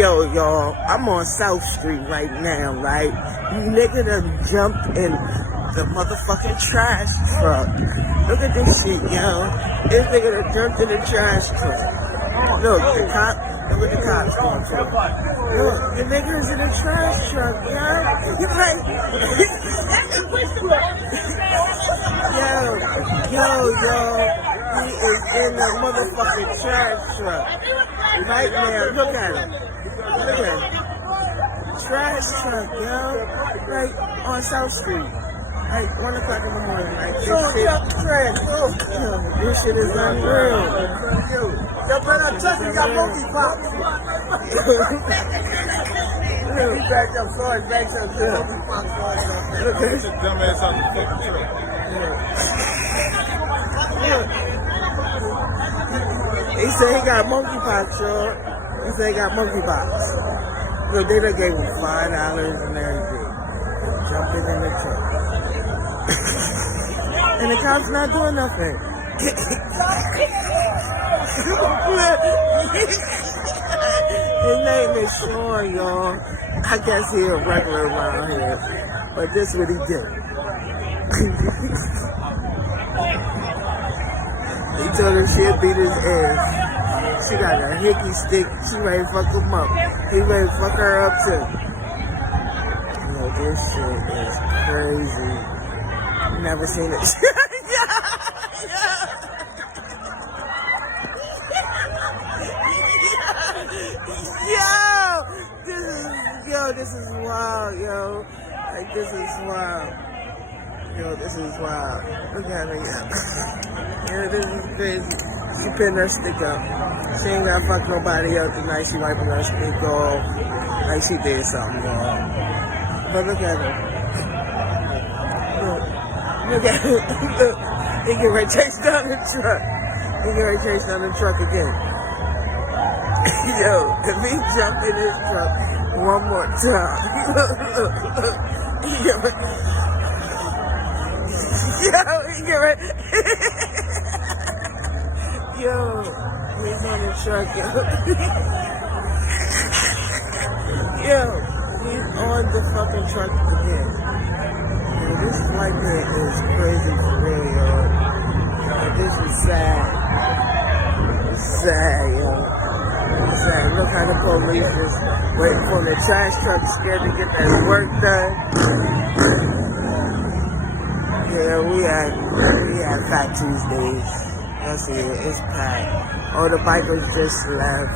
Yo, y'all, I'm on South Street right now, right? Nigga done jumped in the motherfucking trash truck. Look at this shit, yo. This nigga done jumped in the trash truck. Look, look what the cops going to. Look, the nigga's in the trash truck, yo. You like, yo. He is in the motherfucking trash truck. Right now, look at him. Look at him. Trash truck, yo. Right on South Street. Like 1 o'clock in the morning. Like this shit. Yo, this shit is unreal. Yo, man, I just got monkeypox. He backed up, sorry, backed up. Look at this dumbass on the fucking truck. He said he got monkeypox, y'all. He said he got monkeypox. Look, they done gave him $5 and everything. Jumping in the truck. And the cops not doing nothing. His name is Sean, y'all. I guess he a regular around here. But this what he did. He told her she'll beat his ass. She got a hickey stick. She ready to fuck him up. He ready to fuck her up too. Yo, this shit is crazy. Never seen it. This is wild, yo. Like, this is wild. Yo, this is wild. Look at her, yo. Yeah, this is crazy. She pinned her stick up. She ain't got fuck nobody else tonight. She wiping her stick off. Like she did something, y'all. But look at her. Look at her. Look. He get ready to chase down the truck. He get ready to chase down the truck again. Yo, if he jump in his truck one more time. Yo, he get ready. Yo, he's on the truck, yo. Yo, he's on the fucking truck again. Yo, this white man is crazy for real, yo. This is sad. It's sad, yo. It's sad. Look how the police is waiting for the trash truck, scared to get that work done. Yeah, we had Fat Tuesdays. That's it. It's packed. All the bikers just left.